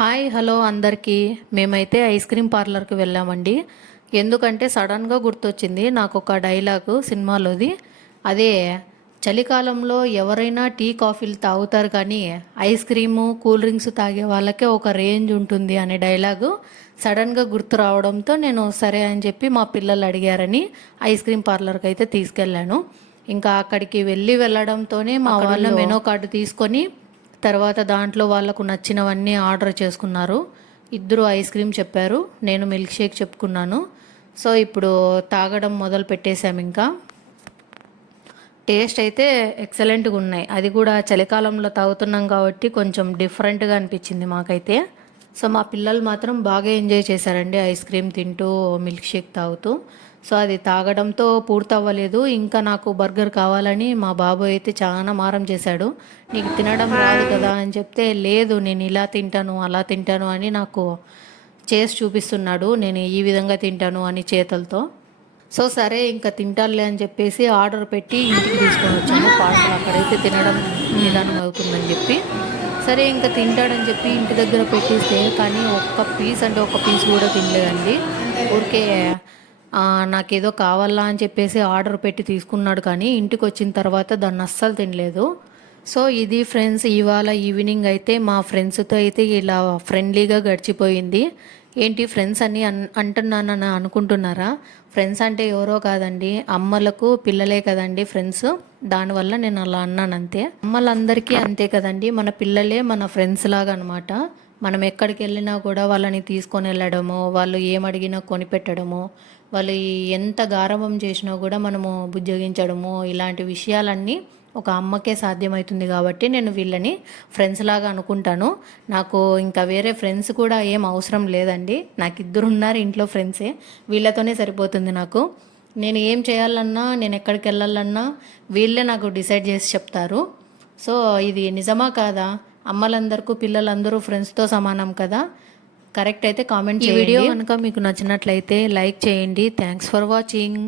Hi hello అందరికీ. మేమైతే ice cream పార్లర్కి వెళ్ళామండి. ఎందుకంటే సడన్గా గుర్తొచ్చింది నాకు ఒక డైలాగు సినిమాలోది. అదే, చలికాలంలో ఎవరైనా టీ కాఫీలు తాగుతారు కానీ ఐస్ క్రీము కూల్ డ్రింక్స్ తాగే వాళ్ళకే ఒక రేంజ్ ఉంటుంది అనే డైలాగు సడన్గా గుర్తు రావడంతో నేను సరే అని చెప్పి మా పిల్లలు అడిగారని ఐస్ క్రీమ్ పార్లర్కి అయితే తీసుకెళ్ళాను. ఇంకా అక్కడికి వెళ్ళడంతోనే మా వాళ్ళు మెనూ కార్డు తీసుకొని తర్వాత దాంట్లో వాళ్ళకు నచ్చినవన్నీ ఆర్డర్ చేసుకున్నారు. ఇద్దరు ఐస్ క్రీమ్ చెప్పారు, నేను మిల్క్ షేక్ చెప్పుకున్నాను. సో ఇప్పుడు తాగడం మొదలు పెట్టేశాము. ఇంకా టేస్ట్ అయితే ఎక్సలెంట్గా ఉన్నాయి. అది కూడా చలికాలంలో తాగుతున్నాం కాబట్టి కొంచెం డిఫరెంట్గా అనిపించింది మాకైతే. సో మా పిల్లలు మాత్రం బాగా ఎంజాయ్ చేశారండి ఐస్ క్రీమ్ తింటూ మిల్క్ షేక్ తాగుతూ. సో అది తాగడంతో పూర్తవ్వలేదు, ఇంకా నాకు బర్గర్ కావాలని మా బాబు అయితే చాలా మారం చేశాడు. నీకు తినడం రాదు కదా అని చెప్తే, లేదు నేను ఇలా తింటాను అలా తింటాను అని నాకు చేసి చూపిస్తున్నాడు, నేను ఈ విధంగా తింటాను అని చేతులతో. సో సరే ఇంకా తింటానులే అని చెప్పేసి ఆర్డర్ పెట్టి ఇంటికి తీసుకొని వచ్చాను పార్సల్. అక్కడైతే తినడం నిదానం అవుతుందని చెప్పి సరే ఇంకా తింటాడని చెప్పి ఇంటి దగ్గర పెట్టిస్తే, కానీ ఒక్క పీస్ అంటే ఒక్క పీస్ కూడా తినలేదండి. ఊరికే నాకేదో కావాలా అని చెప్పేసి ఆర్డర్ పెట్టి తీసుకున్నాడు, కానీ ఇంటికి వచ్చిన తర్వాత దాన్ని అస్సలు తినలేదు. సో ఇది ఫ్రెండ్స్, ఇవాళ ఈవినింగ్ అయితే మా ఫ్రెండ్స్తో అయితే ఇలా ఫ్రెండ్లీగా గడిచిపోయింది. ఏంటి ఫ్రెండ్స్ అని అంటున్నానని అనుకుంటున్నారా? ఫ్రెండ్స్ అంటే ఎవరో కాదండి, అమ్మలకు పిల్లలే కదండి ఫ్రెండ్స్. దానివల్ల నేను అలా అన్నాను అంతే. అమ్మలందరికీ అంతే కదండి, మన పిల్లలే మన ఫ్రెండ్స్ లాగా అనమాట. మనం ఎక్కడికి వెళ్ళినా కూడా వాళ్ళని తీసుకొని వెళ్ళడము, వాళ్ళు ఏమడిగినా కొనిపెట్టడము, వాళ్ళు ఎంత గారాబం చేసినా కూడా మనము బుజ్జగించడము, ఇలాంటి విషయాలన్నీ ఒక అమ్మకే సాధ్యమవుతుంది. కాబట్టి నేను వీళ్ళని ఫ్రెండ్స్ లాగా అనుకుంటాను. నాకు ఇంకా వేరే ఫ్రెండ్స్ కూడా ఏం అవసరం లేదండి. నాకు ఇద్దరు ఉన్నారు ఇంట్లో ఫ్రెండ్సే, వీళ్ళతోనే సరిపోతుంది నాకు. నేను ఏం చేయాలన్నా, నేను ఎక్కడికి వెళ్ళాలన్నా వీళ్ళే నాకు డిసైడ్ చేసి చెప్తారు. సో ఇది నిజమా కాదా? అమ్మలందరికీ పిల్లలందరూ ఫ్రెండ్స్తో సమానం కదా? కరెక్ట్ అయితే కామెంట్ చేయండి. ఈ వీడియో కనుక మీకు నచ్చినట్లయితే లైక్ చేయండి. Thanks for watching.